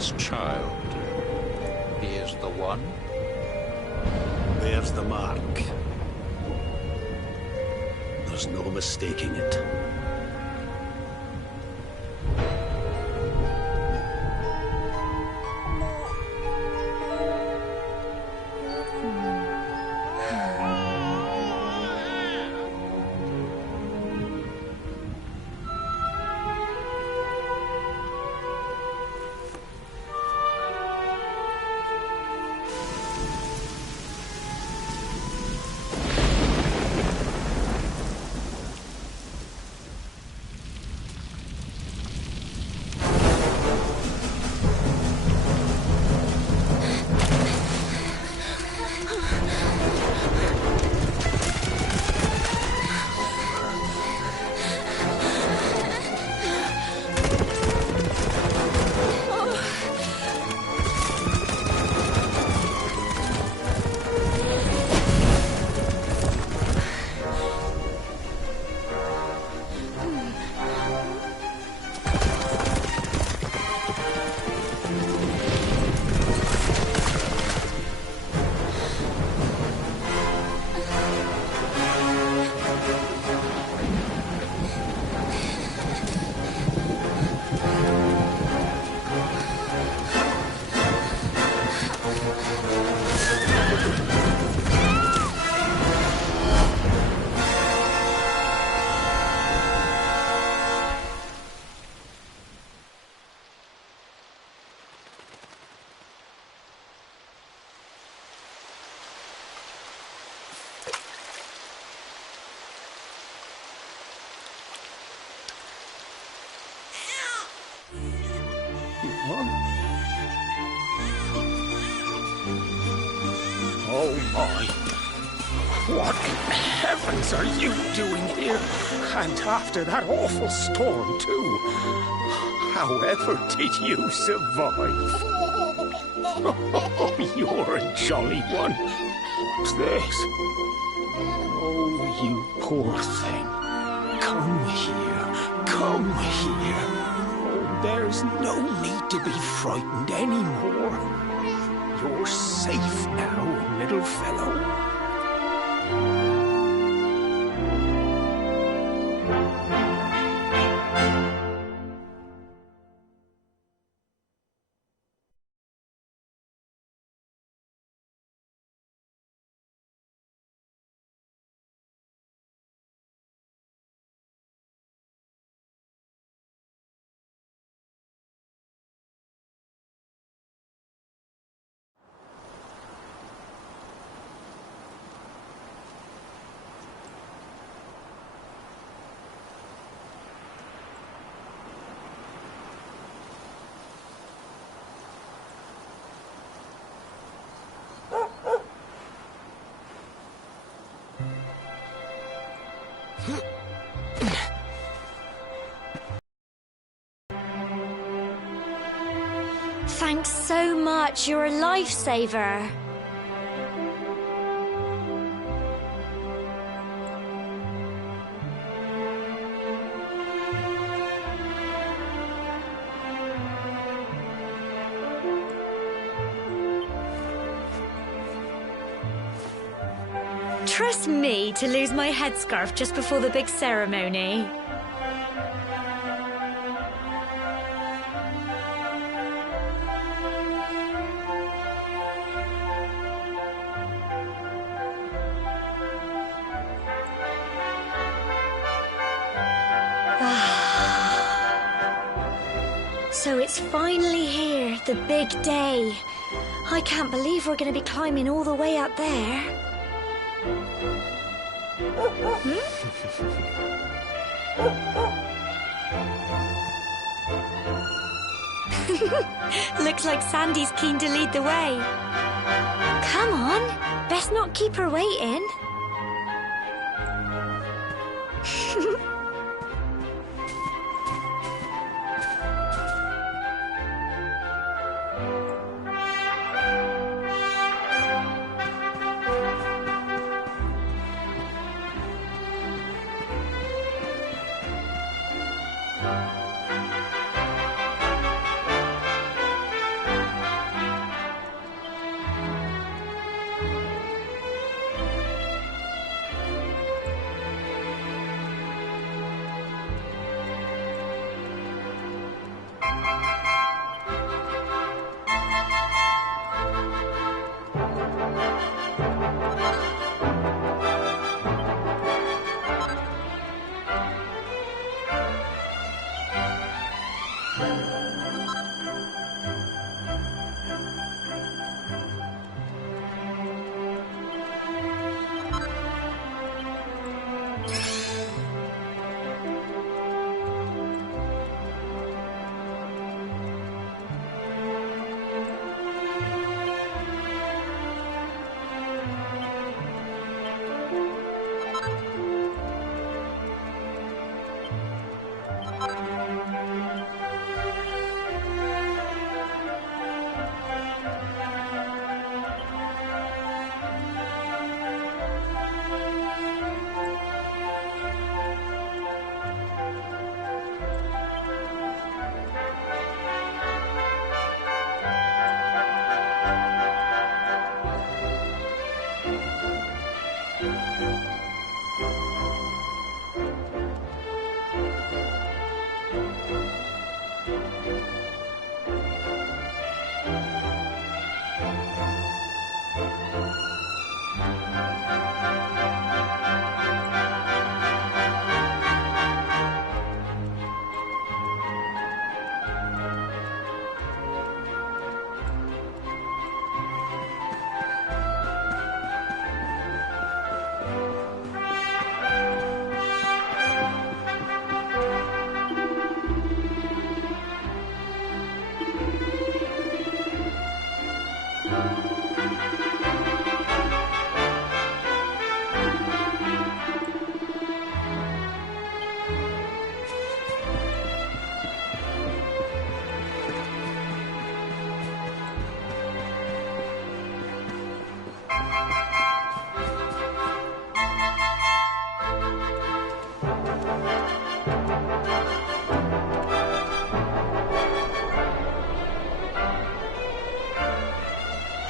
This child, he is the one? There's the mark. There's no mistaking it. Oh my. What in heavens are you doing here? And after that awful storm, too. However did you survive? Oh, you're a jolly one. What's this? Oh, you poor thing. Come here. Come here. Oh, there's no need to be frightened anymore. You're safe now, little fellow. Thanks so much. You're a lifesaver. Trust me to lose my headscarf just before the big ceremony. So it's finally here, the big day. I can't believe we're going to be climbing all the way up there. Looks like Sandy's keen to lead the way. Come on, best not keep her waiting.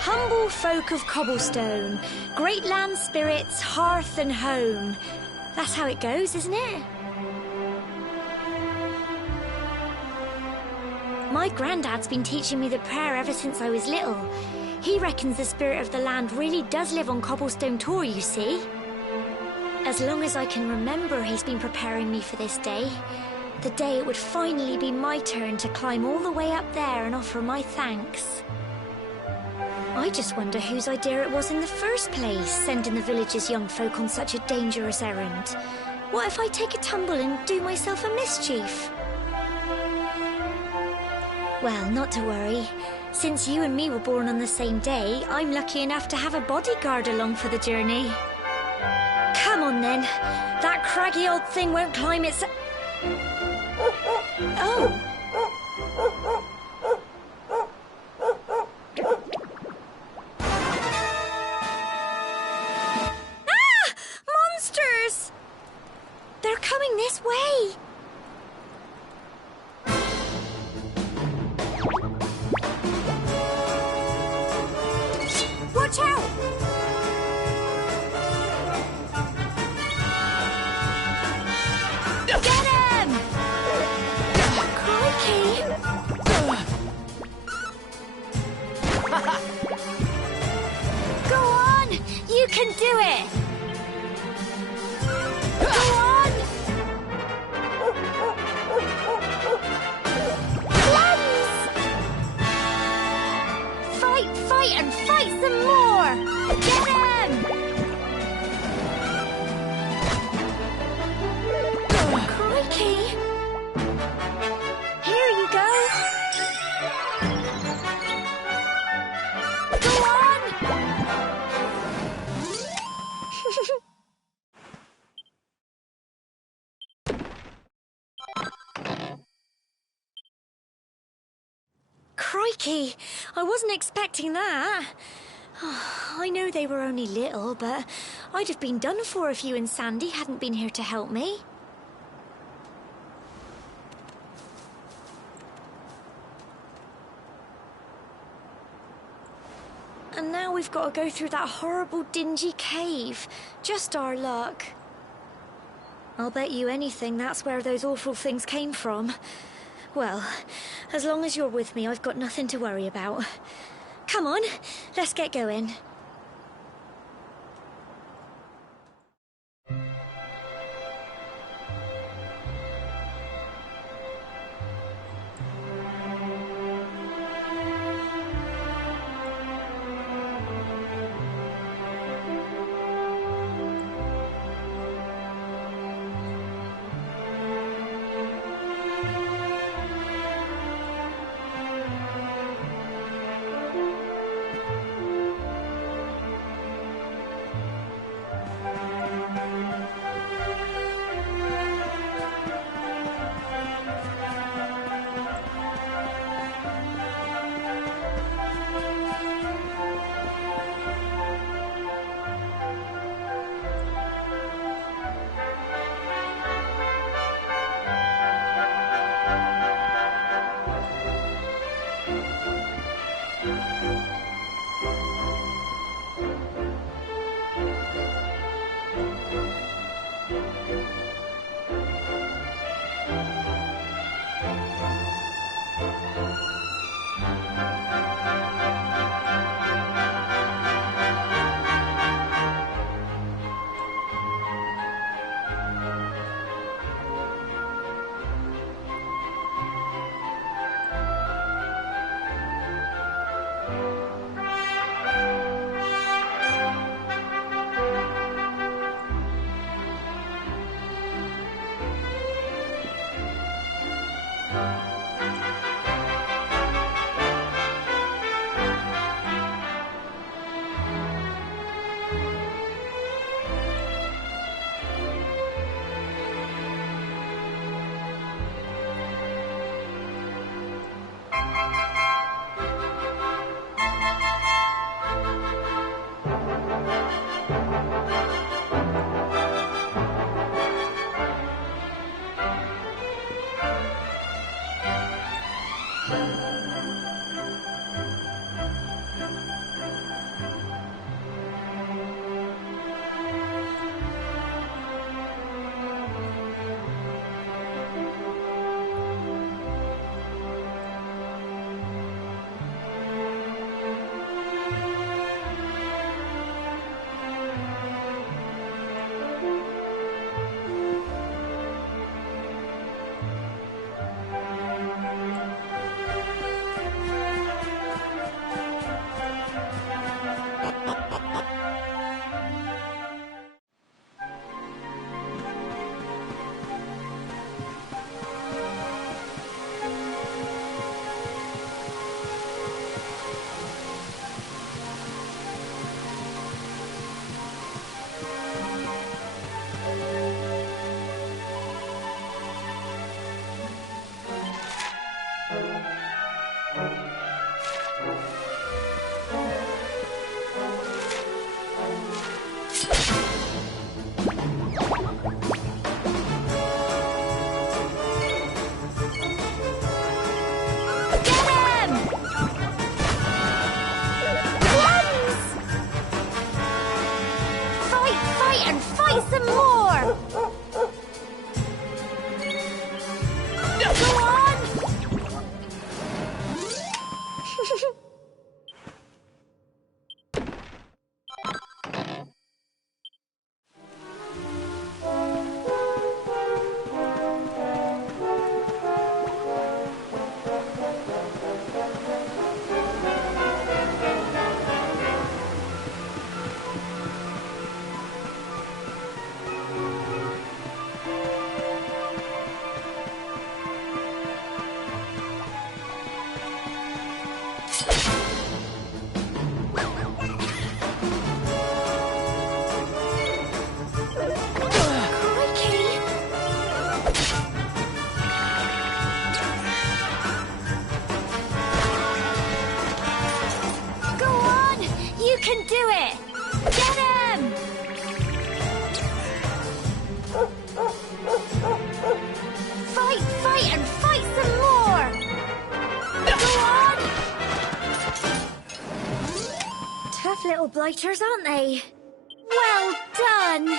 Humble folk of cobblestone, great land spirits, hearth and home. That's how it goes, isn't it? My granddad's been teaching me the prayer ever since I was little. He reckons the spirit of the land really does live on Cobblestone Tor, you see. As long as I can remember, he's been preparing me for this day. The day it would finally be my turn to climb all the way up there and offer my thanks. I just wonder whose idea it was in the first place, sending the village's young folk on such a dangerous errand. What if I take a tumble and do myself a mischief? Well, not to worry. Since you and me were born on the same day, I'm lucky enough to have a bodyguard along for the journey. Come on then. That craggy old thing won't climb its... Oh! Ah! Monsters! They're coming this way! Watch out! Get him! Crikey! Go on! You can do it! Go on! Cleanse! Fight, fight, and fight some more! Get him! Crikey! Here you go! Go on! Crikey! I wasn't expecting that. I know they were only little, but I'd have been done for if you and Sandy hadn't been here to help me. And now we've got to go through that horrible, dingy cave. Just our luck. I'll bet you anything that's where those awful things came from. Well, as long as you're with me, I've got nothing to worry about. Come on, let's get going. Little blighters, aren't they? Well done!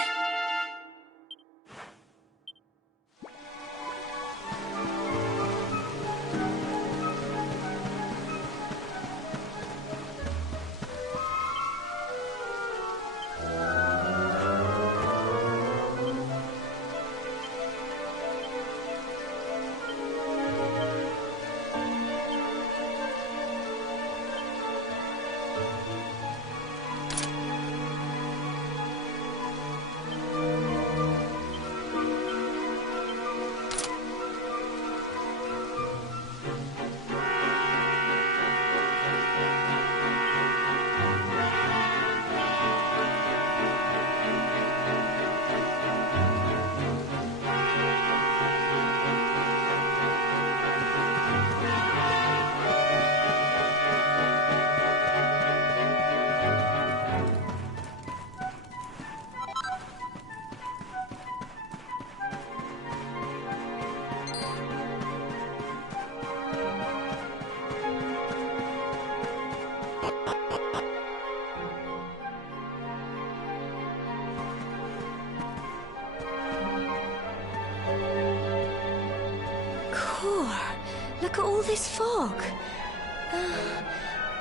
Look at all this fog.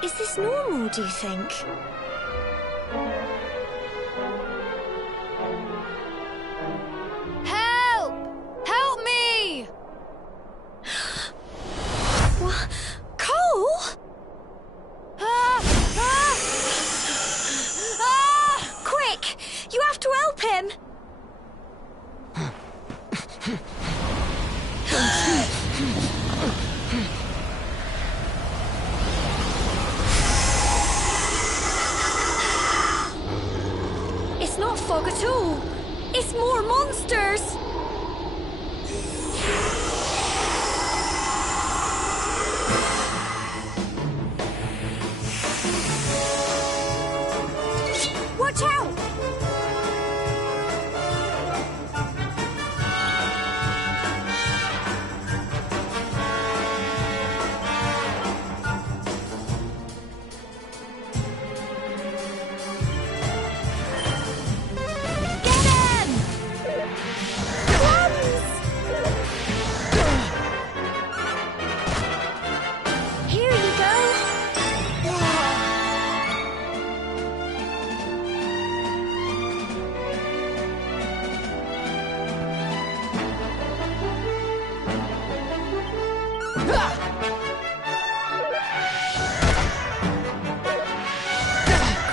Is this normal, do you think? Help! Help me! What? Cole? Ah! Ah! Ah! Quick! You have to help him! It's not fog at all. It's more monsters. Watch out! Get him! Crumbs! Here you go.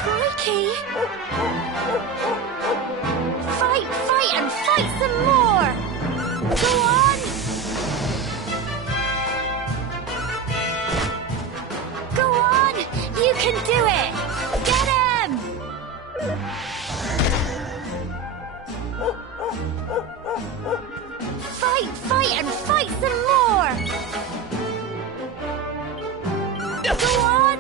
Crikey! Fight, fight, and fight some more! Go on! Go on! You can do it! Get him! Fight, fight, and fight some more! Go on!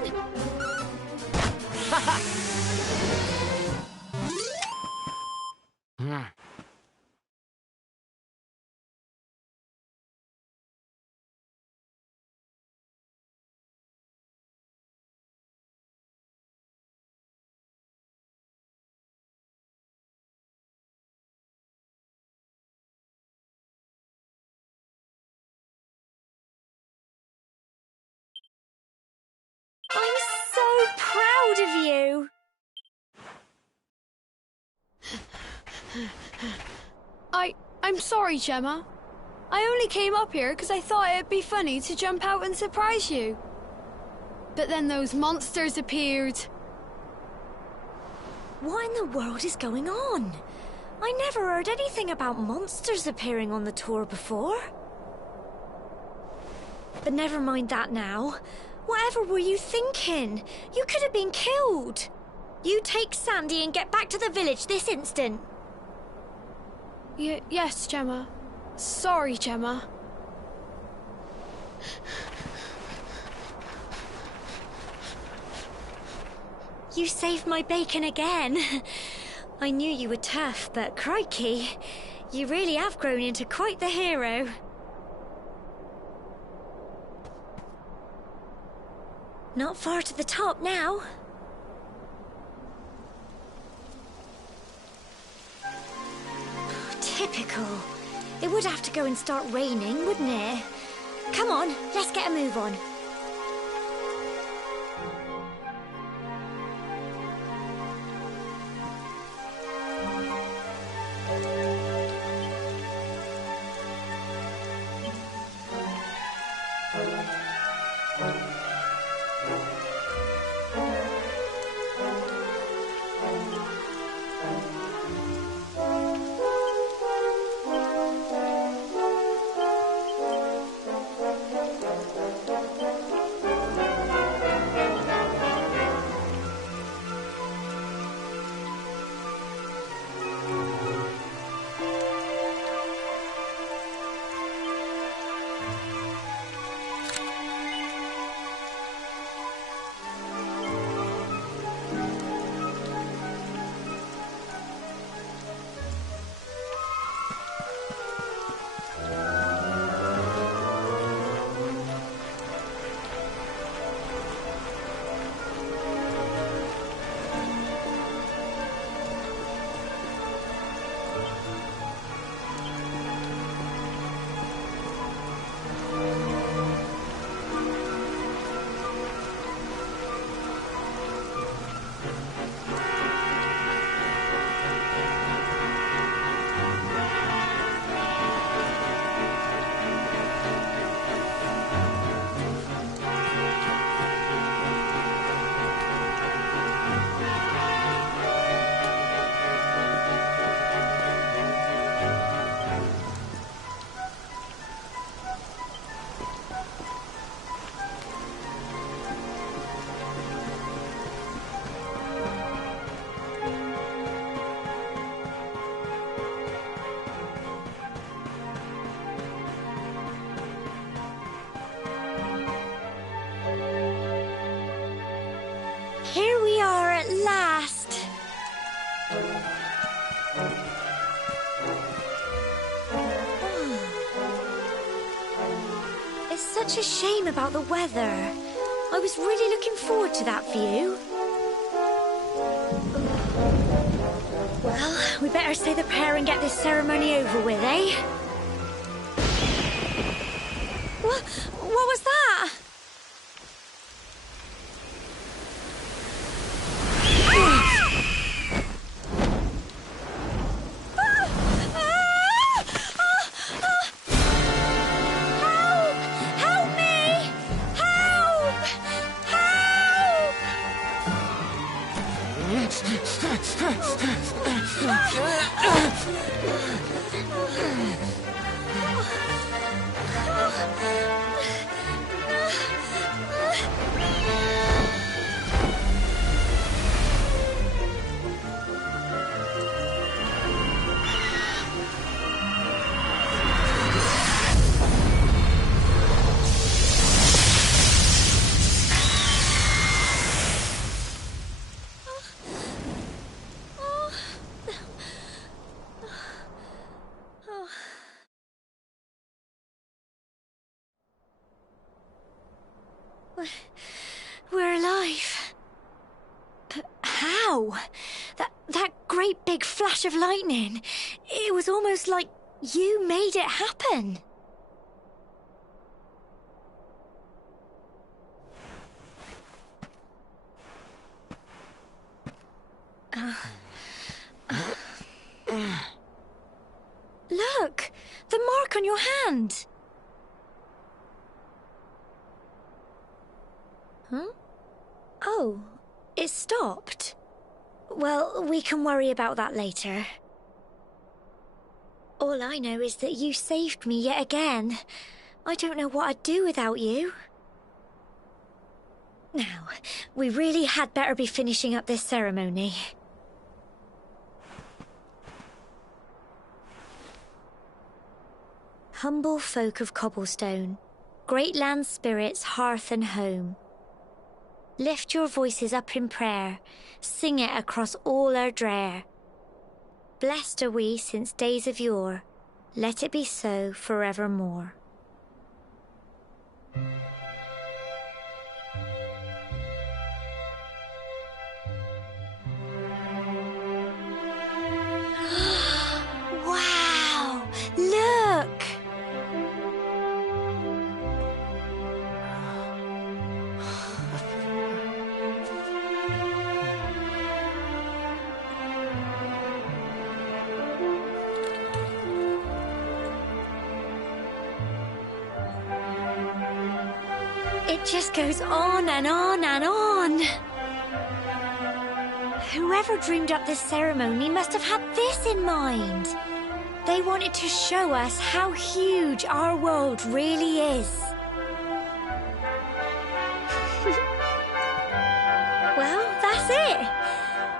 I'm so proud of you! I'm sorry, Gemma. I only came up here because I thought it'd be funny to jump out and surprise you. But then those monsters appeared. What in the world is going on? I never heard anything about monsters appearing on the tour before. But never mind that now. Whatever were you thinking? You could have been killed. You take Sandy and get back to the village this instant. Yes, Gemma. Sorry, Gemma. You saved my bacon again. I knew you were tough, but crikey, you really have grown into quite the hero. Not far to the top now. Typical. It would have to go and start raining, wouldn't it? Come on, let's get a move on. such a shame about the weather. I was really looking forward to that view. Well, we better say the prayer and get this ceremony over with, eh? What was that? We're alive. But how? That great big flash of lightning. It was almost like you made it happen. Look! The mark on your hand! Huh? Oh, it stopped. Well, we can worry about that later. All I know is that you saved me yet again. I don't know what I'd do without you. Now, we really had better be finishing up this ceremony. Humble folk of Cobblestone, great land spirits, hearth and home. Lift your voices up in prayer, sing it across all our drear. Blessed are we since days of yore, let it be so forevermore. Wow! Look! It just goes on and on and on. Whoever dreamed up this ceremony must have had this in mind. They wanted to show us how huge our world really is. Well, that's it.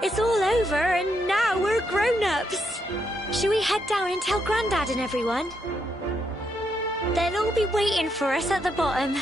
It's all over and now we're grown-ups. Shall we head down and tell Grandad and everyone? They'll all be waiting for us at the bottom.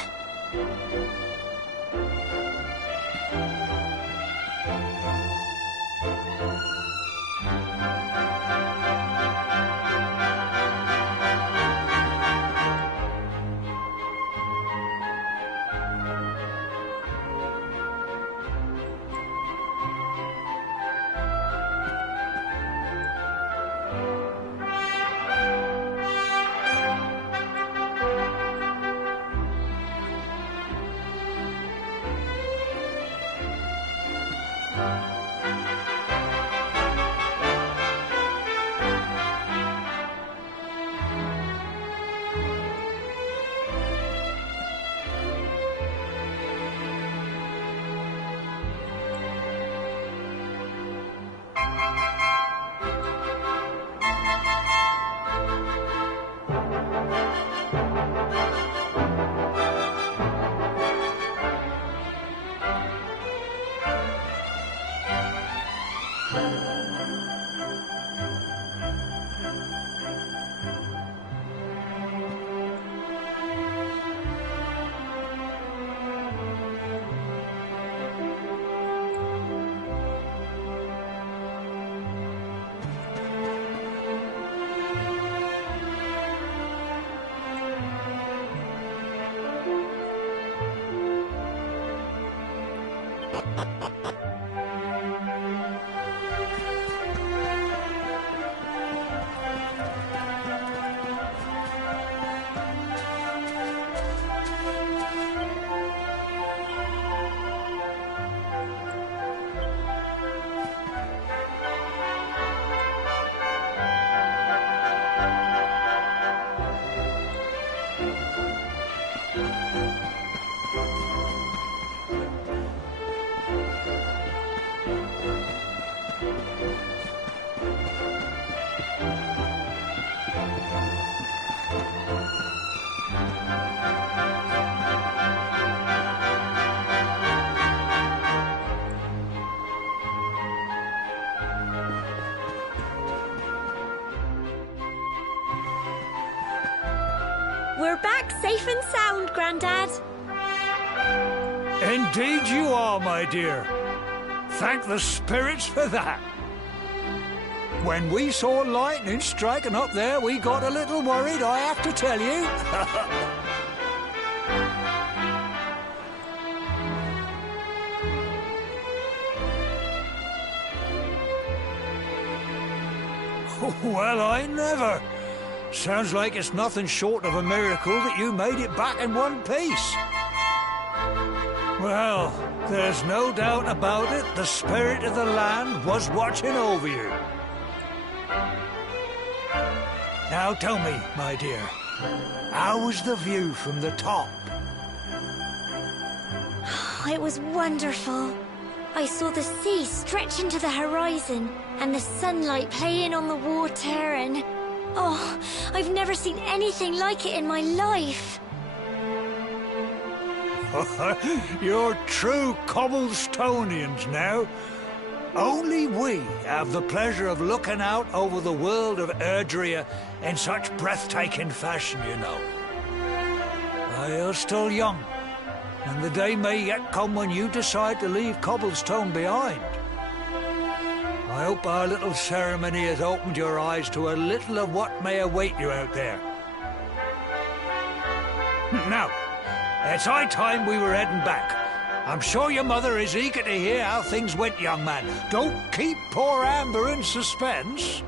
We're back safe and sound, Grandad. Indeed you are, my dear. Thank the spirits for that. When we saw lightning striking up there, we got a little worried, I have to tell you. Well, I never. Sounds like it's nothing short of a miracle that you made it back in one piece. Well, there's no doubt about it, the spirit of the land was watching over you. Now tell me, my dear, how was the view from the top? It was wonderful. I saw the sea stretch into the horizon and the sunlight playing on the water and... Oh, I've never seen anything like it in my life. You're true Cobblestonians now. Only we have the pleasure of looking out over the world of Erdrea in such breathtaking fashion, you know. You're still young, and the day may yet come when you decide to leave Cobblestone behind. I hope our little ceremony has opened your eyes to a little of what may await you out there. Now, it's high time we were heading back. I'm sure your mother is eager to hear how things went, young man. Don't keep poor Amber in suspense.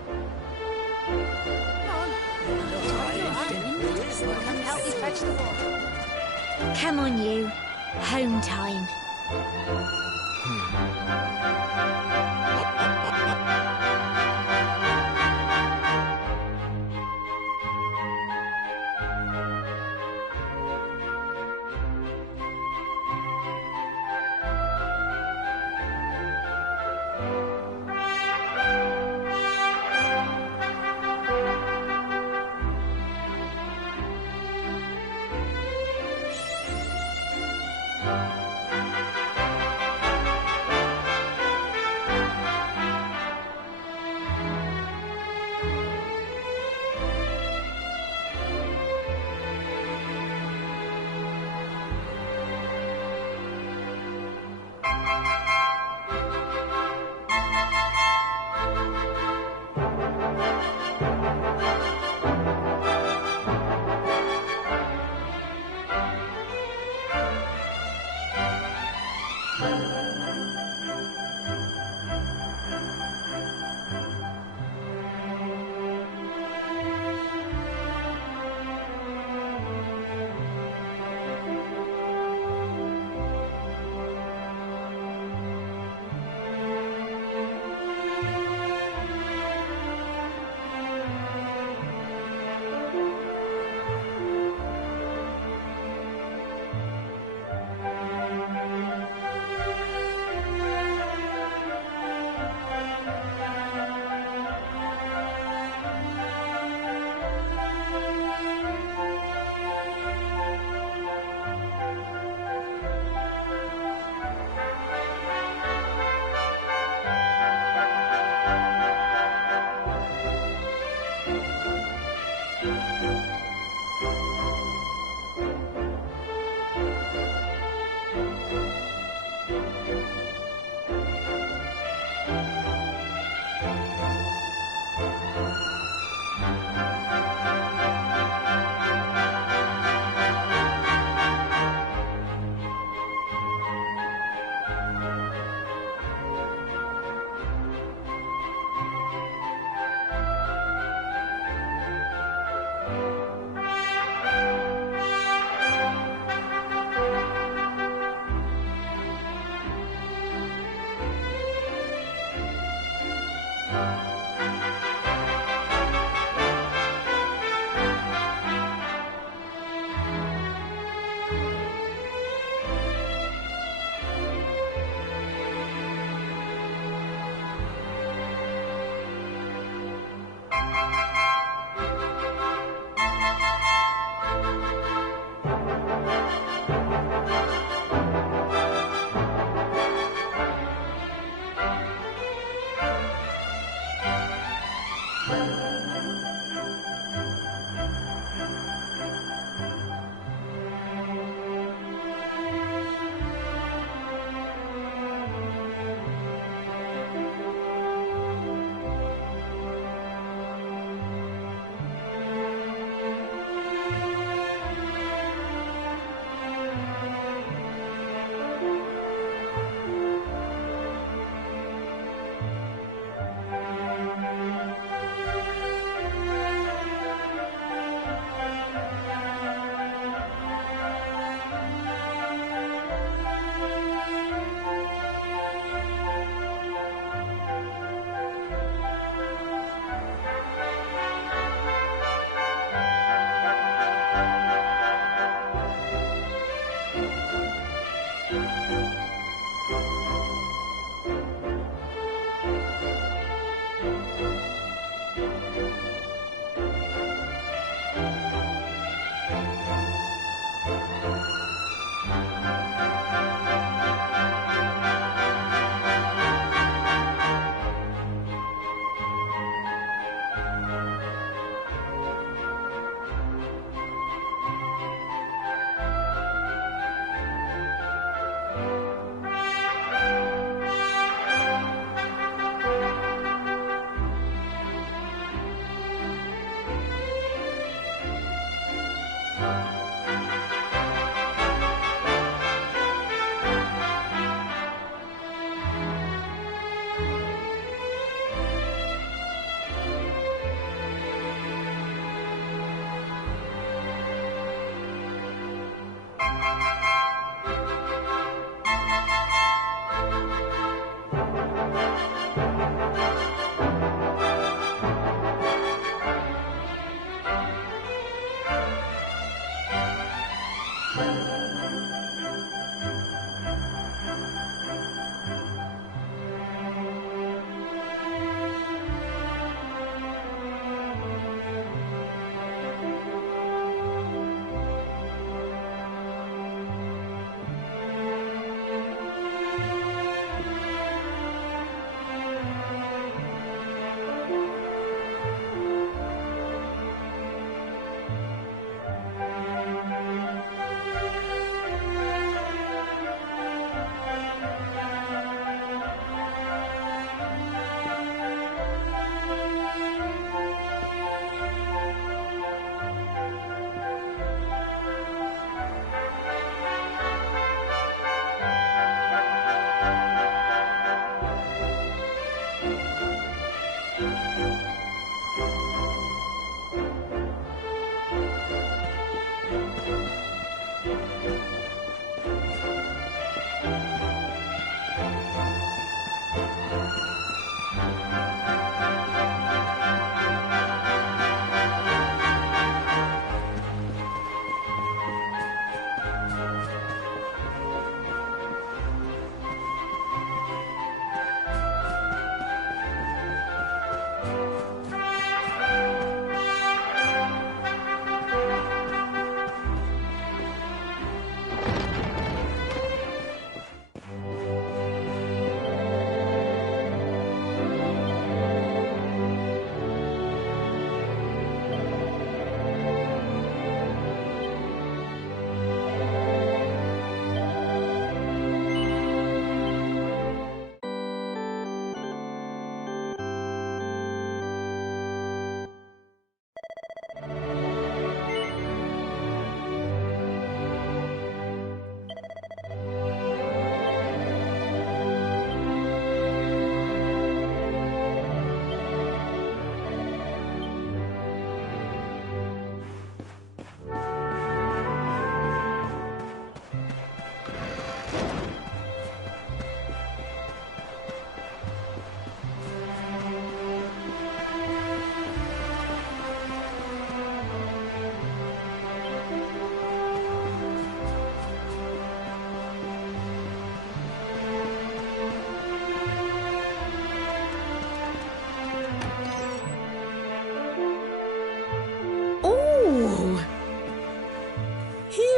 Come on, you. Home time.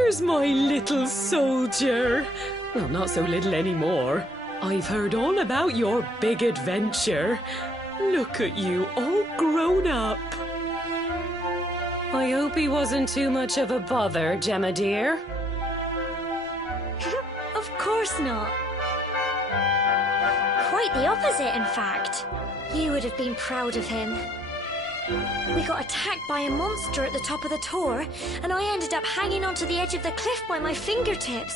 Here's my little soldier. Well, not so little anymore. I've heard all about your big adventure. Look at you, all grown up. I hope he wasn't too much of a bother, Gemma dear. Of course not. Quite the opposite, in fact. You would have been proud of him. We got attacked by a monster at the top of the tower, and I ended up hanging onto the edge of the cliff by my fingertips.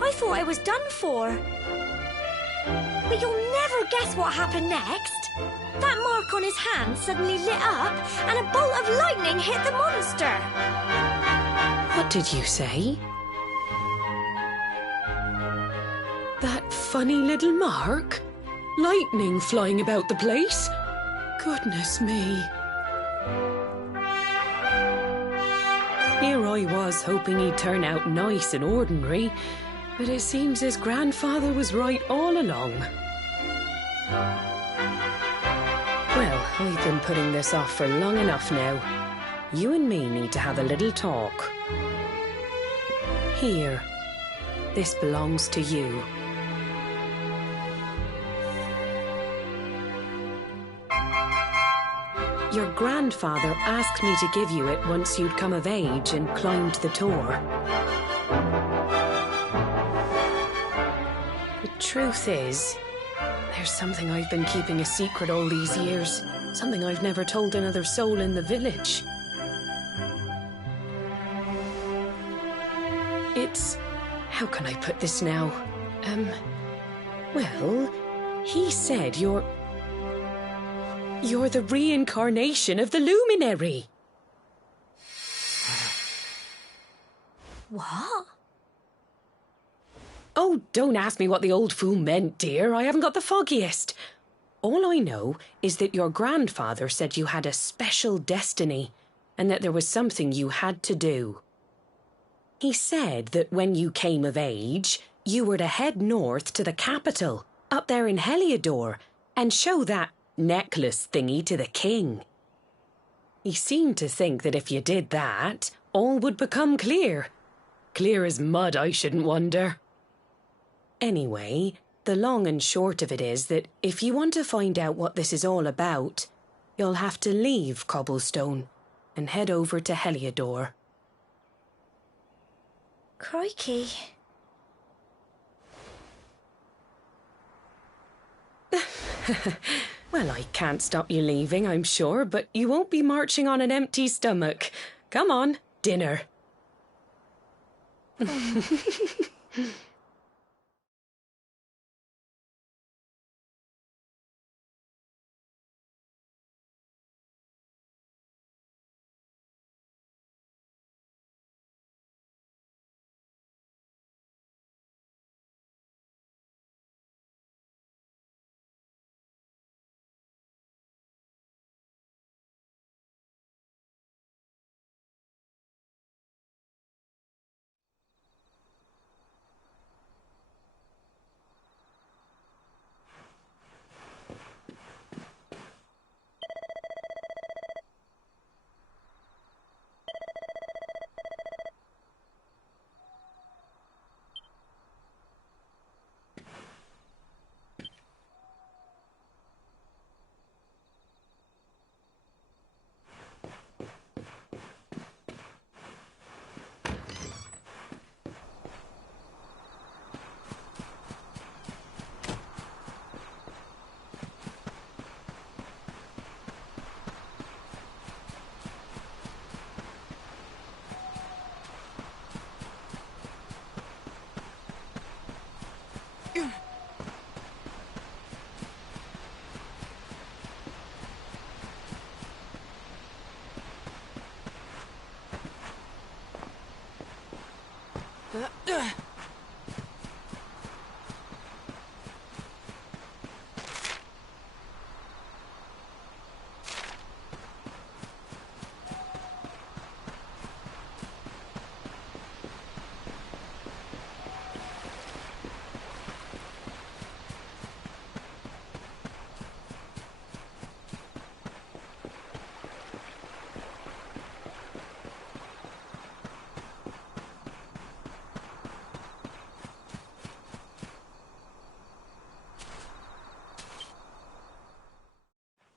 I thought I was done for. But you'll never guess what happened next. That mark on his hand suddenly lit up, and a bolt of lightning hit the monster. What did you say? That funny little mark? Lightning flying about the place? Goodness me. Here I was hoping he'd turn out nice and ordinary, But it seems his grandfather was right all along. Well, I've been putting this off for long enough now. You and me need to have a little talk. Here. This belongs to you. Your grandfather asked me to give you it once you'd come of age and climbed the Tor. The truth is, there's something I've been keeping a secret all these years. Something I've never told another soul in the village. It's... how can I put this now? Well, he said you're the reincarnation of the luminary. What? Oh, don't ask me what the old fool meant, dear. I haven't got the foggiest. All I know is that your grandfather said you had a special destiny and that there was something you had to do. He said that when you came of age, you were to head north to the capital, up there in Heliodor, and show that necklace thingy to the king. He seemed to think that if you did that, all would become clear. Clear as mud, I shouldn't wonder. Anyway, the long and short of it is that if you want to find out what this is all about, you'll have to leave Cobblestone and head over to Heliodor. Crikey. Well, I can't stop you leaving, I'm sure, but you won't be marching on an empty stomach. Come on, dinner.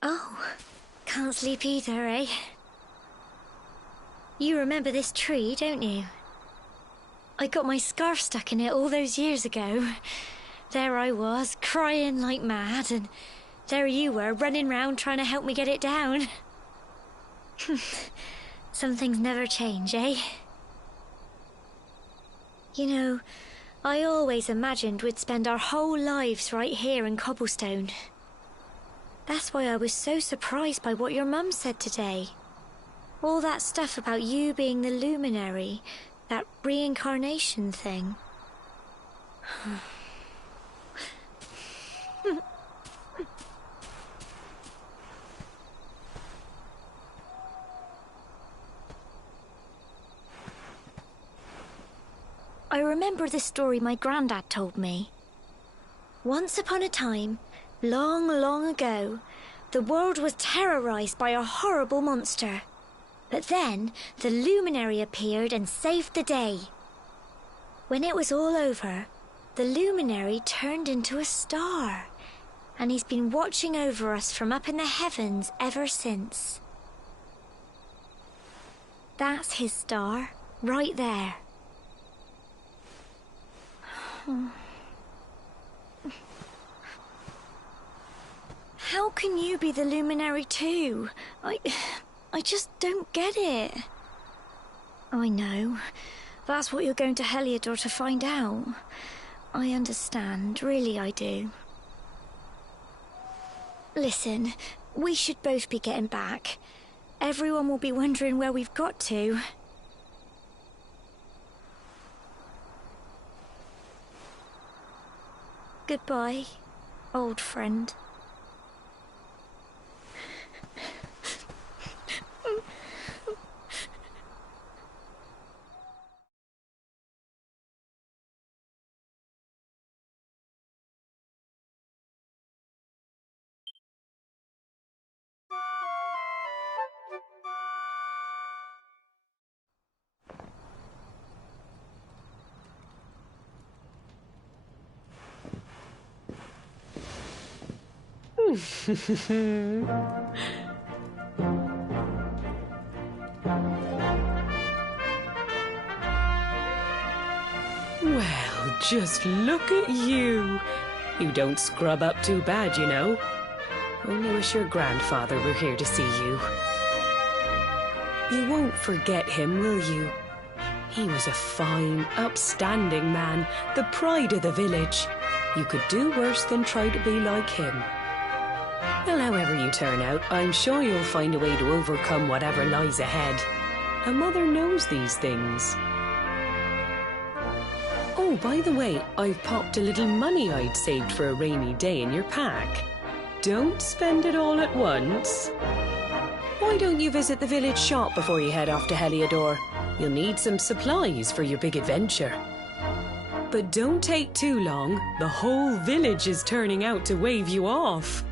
Oh, can't sleep either, eh? You remember this tree, don't you? I got my scarf stuck in it all those years ago. There I was, crying like mad, and there you were, running round trying to help me get it down. Some things never change, eh? You know, I always imagined we'd spend our whole lives right here in Cobblestone. That's why I was so surprised by what your mum said today. All that stuff about you being the luminary, that reincarnation thing. I remember the story my granddad told me. Once upon a time, long, long ago, the world was terrorized by a horrible monster. But then the luminary appeared and saved the day. When it was all over, the luminary turned into a star, and he's been watching over us from up in the heavens ever since. That's his star, right there. How can you be the luminary too? I just don't get it. I know. That's what you're going to Heliodor to find out. I understand, really I do. Listen, we should both be getting back. Everyone will be wondering where we've got to. Goodbye, old friend. Well, just look at you. You don't scrub up too bad, you know. Only wish your grandfather were here to see you. You won't forget him, will you? He was a fine, upstanding man, the pride of the village. You could do worse than try to be like him. Well, however you turn out, I'm sure you'll find a way to overcome whatever lies ahead. A mother knows these things. Oh, by the way, I've popped a little money I'd saved for a rainy day in your pack. Don't spend it all at once. Why don't you visit the village shop before you head off to Heliodor? You'll need some supplies for your big adventure. But don't take too long. The whole village is turning out to wave you off.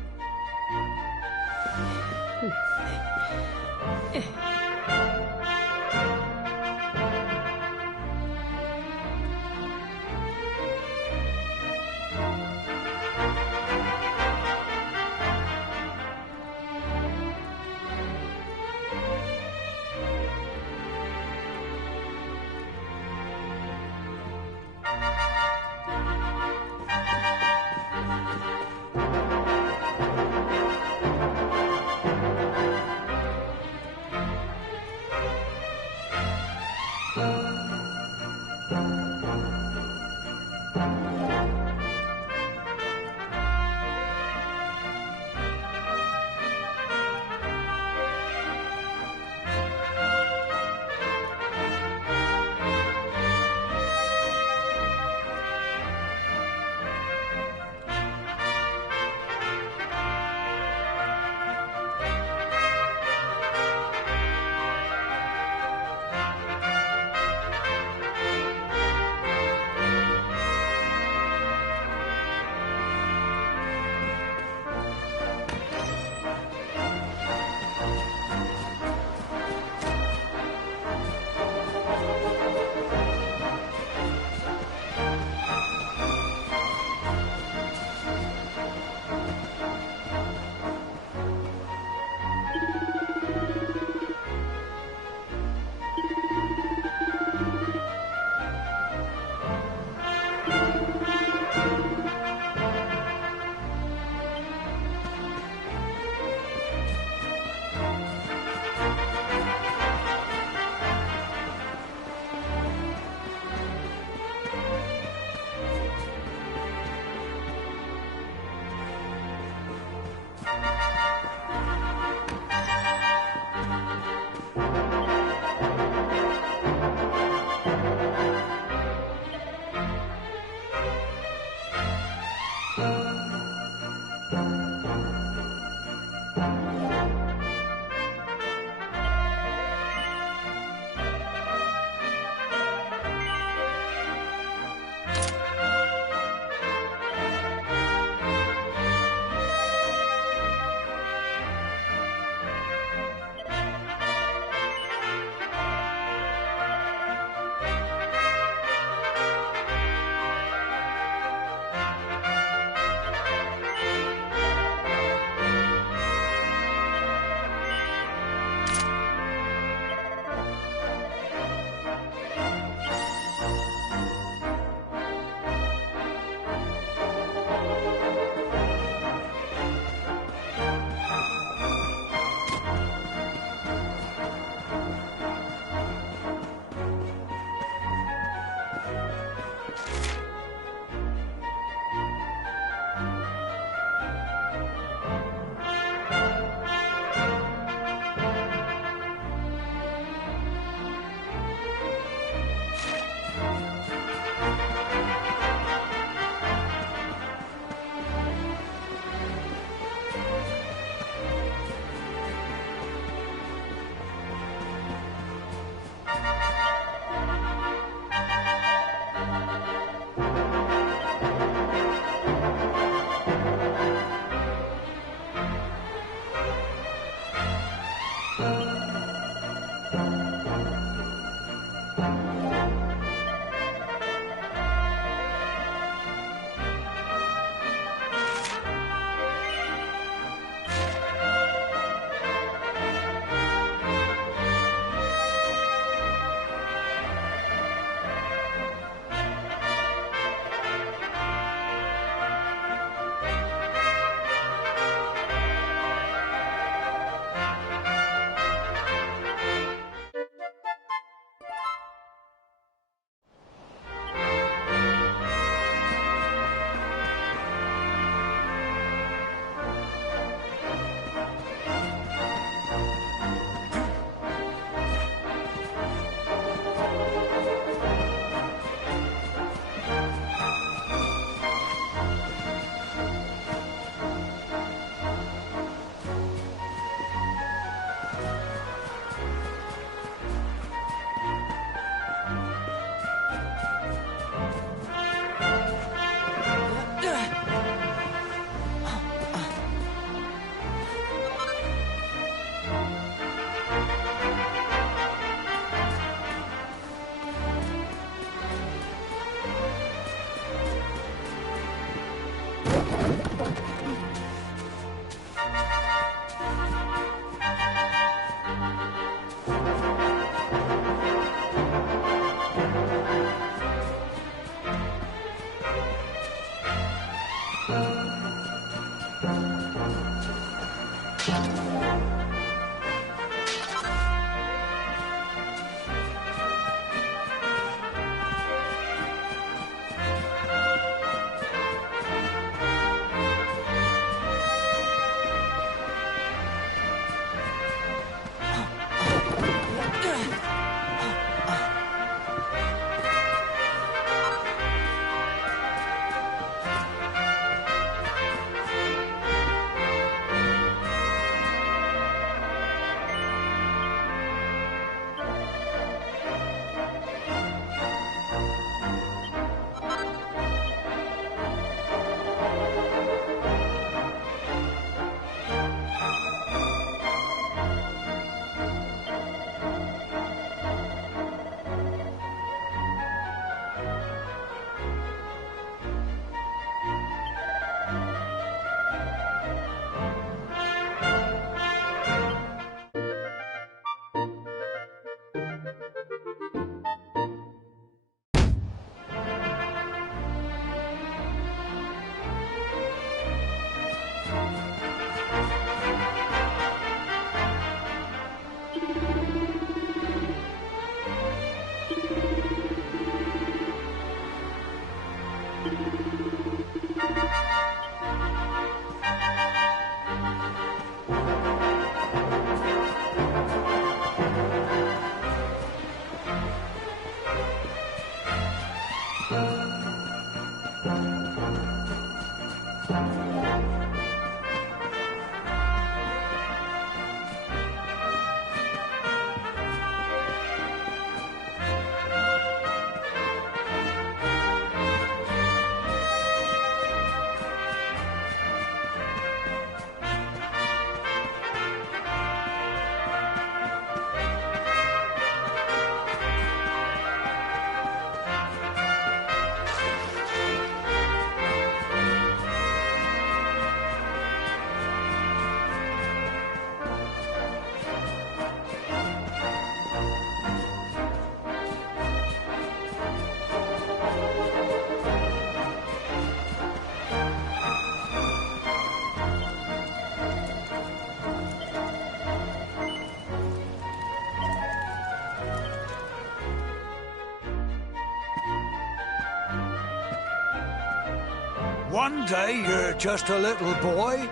One day you're just a little boy,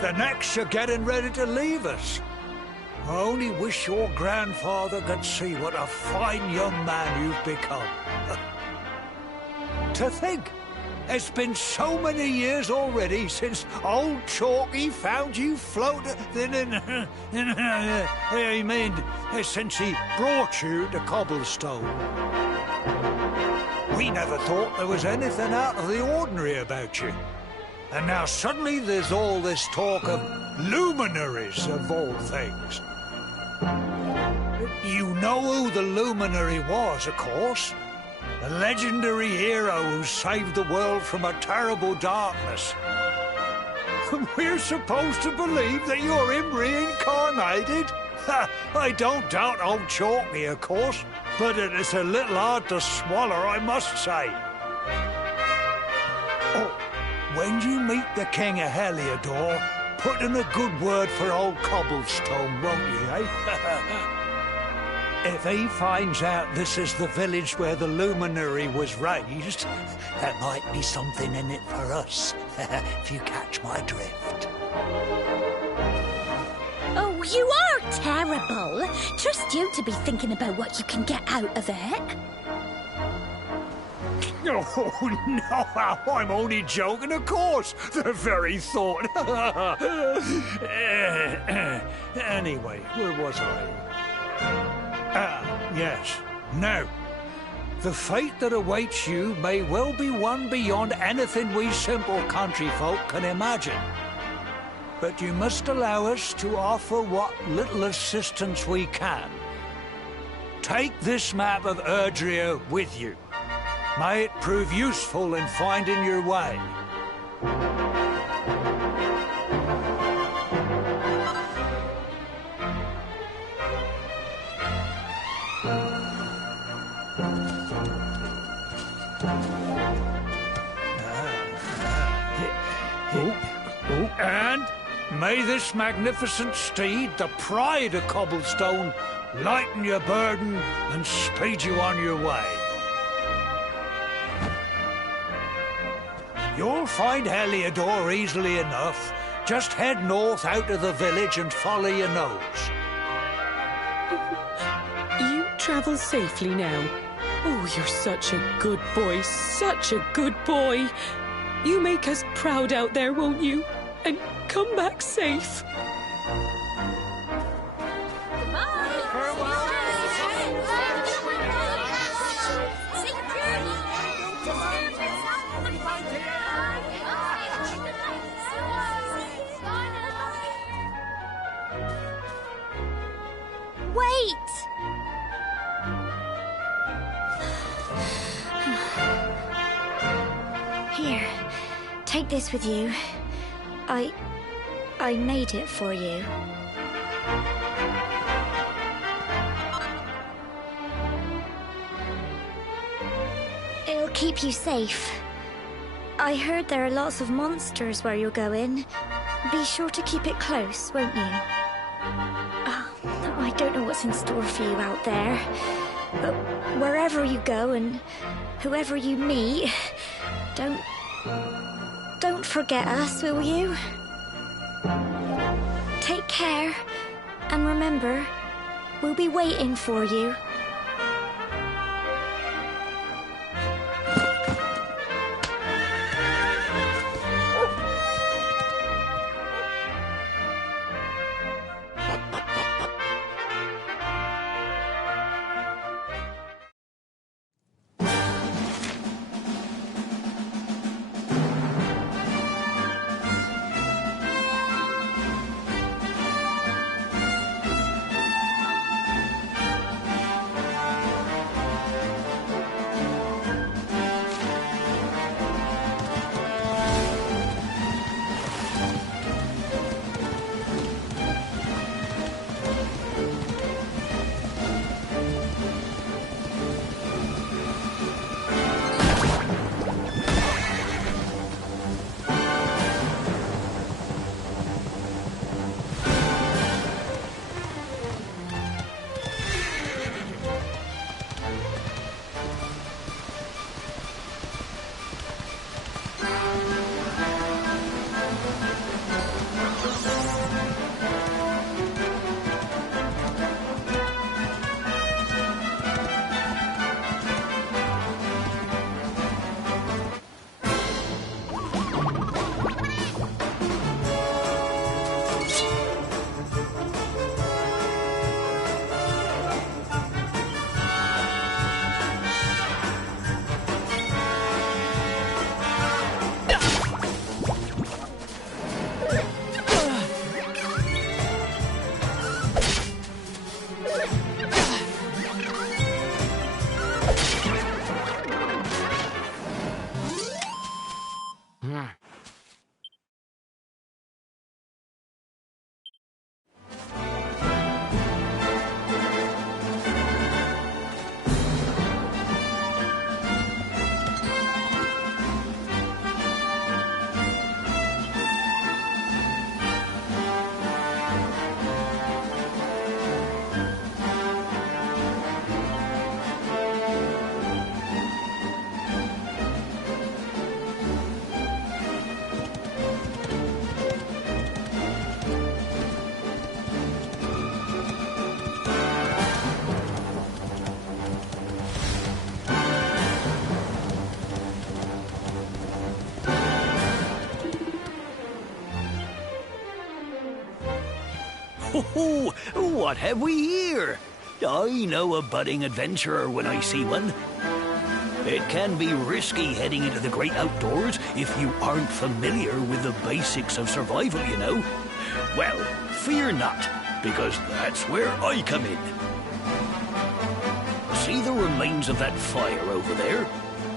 the next you're getting ready to leave us. I only wish your grandfather could see what a fine young man you've become. To think, it's been so many years already since old Chalky found you floating I mean, since he brought you to Cobblestone. We We never thought there was anything out of the ordinary about you. And now suddenly there's all this talk of luminaries, of all things. You know who the luminary was, of course. A legendary hero who saved the world from a terrible darkness. We're supposed to believe that you're him reincarnated? I don't doubt old Chalky, of course, but it's a little hard to swallow, I must say. Oh, when you meet the King of Heliodor, put in a good word for old Cobblestone, won't you, eh? If he finds out this is the village where the luminary was raised, there might be something in it for us, if you catch my drift. Oh, you are terrible. Trust you to be thinking about what you can get out of it. Oh, no, I'm only joking, of course. The very thought. Anyway, where was I? Yes. Now, the fate that awaits you may well be one beyond anything we simple country folk can imagine. But you must allow us to offer what little assistance we can. Take this map of Erdrea with you. May it prove useful in finding your way. And may this magnificent steed, the pride of Cobblestone, lighten your burden and speed you on your way. You'll find Heliodor easily enough. Just head north out of the village and follow your nose. You travel safely now. Oh, you're such a good boy, such a good boy. You make us proud out there, won't you? And come back safe. Wait! Here, take this with you. I made it for you. It'll keep you safe. I heard there are lots of monsters where you're going. Be sure to keep it close, won't you? I don't know what's in store for you out there, but wherever you go and whoever you meet, don't forget us, will you? Take care, and remember, we'll be waiting for you. Oh, what have we here? I know a budding adventurer when I see one. It can be risky heading into the great outdoors if you aren't familiar with the basics of survival, you know. Well, fear not, because that's where I come in. See the remains of that fire over there?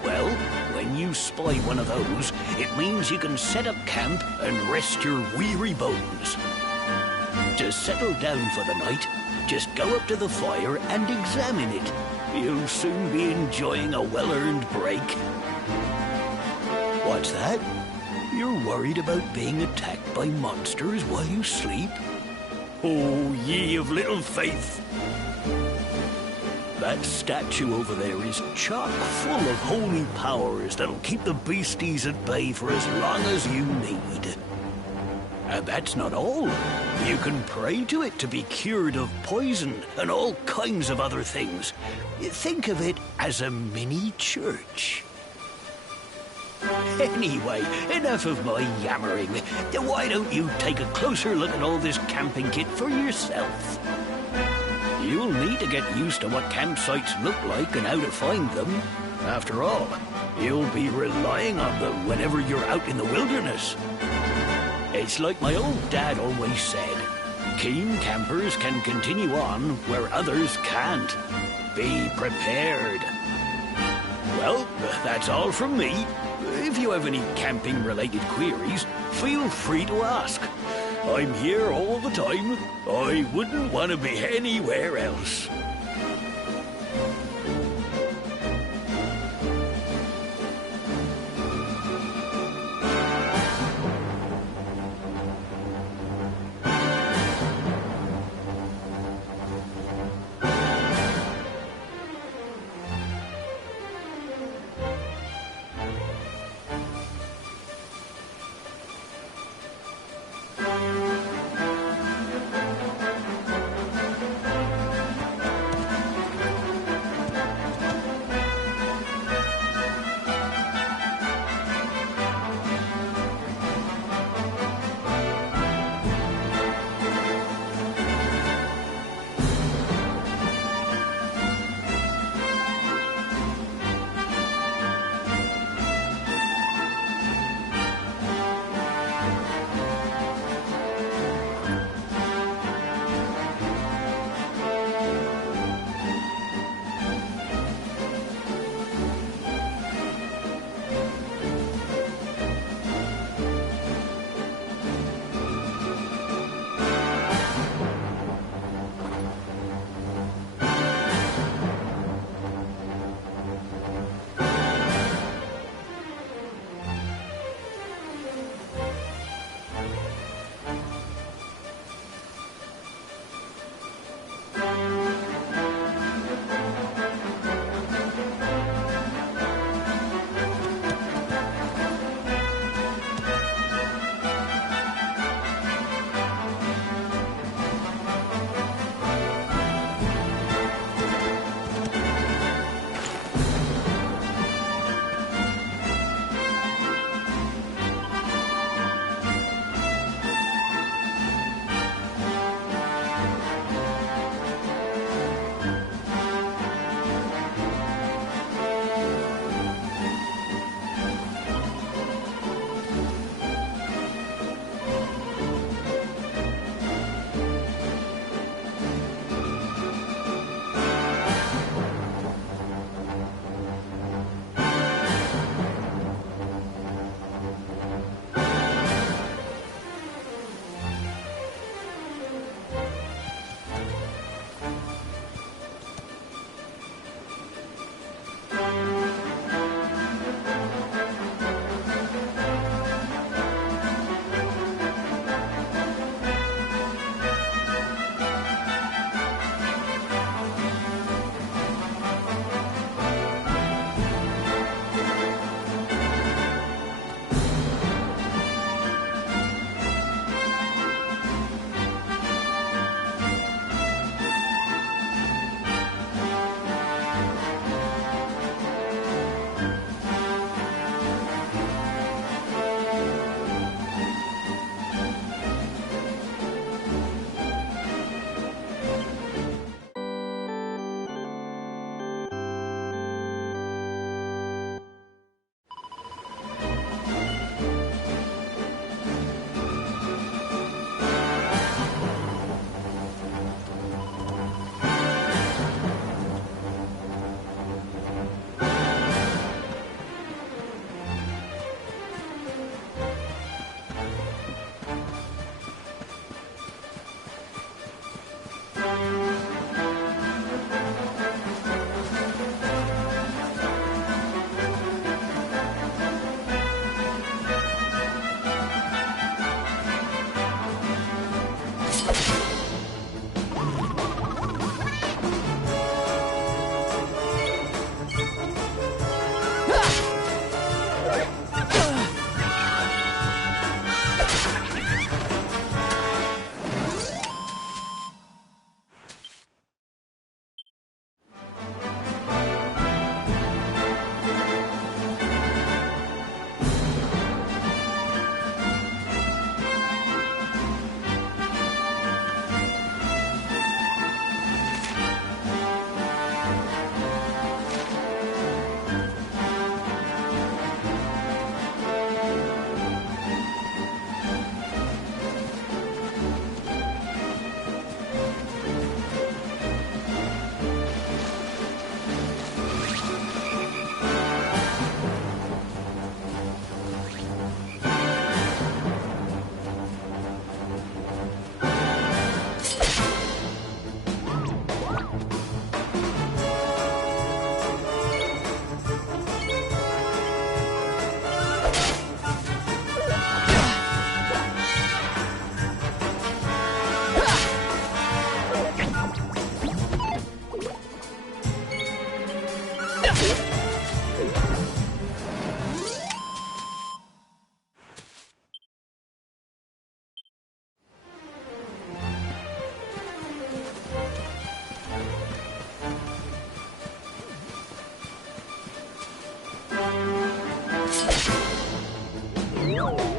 Well, when you spy one of those, it means you can set up camp and rest your weary bones. To settle down for the night, just go up to the fire and examine it. You'll soon be enjoying a well-earned break. What's that? You're worried about being attacked by monsters while you sleep? Oh, ye of little faith! That statue over there is chock full of holy powers that'll keep the beasties at bay for as long as you need. And that's not all. You can pray to it to be cured of poison and all kinds of other things. Think of it as a mini church. Anyway, enough of my yammering. Why don't you take a closer look at all this camping kit for yourself? You'll need to get used to what campsites look like and how to find them. After all, you'll be relying on them whenever you're out in the wilderness. It's like my old dad always said, keen campers can continue on where others can't. Be prepared. Well, that's all from me. If you have any camping-related queries, feel free to ask. I'm here all the time. I wouldn't want to be anywhere else. You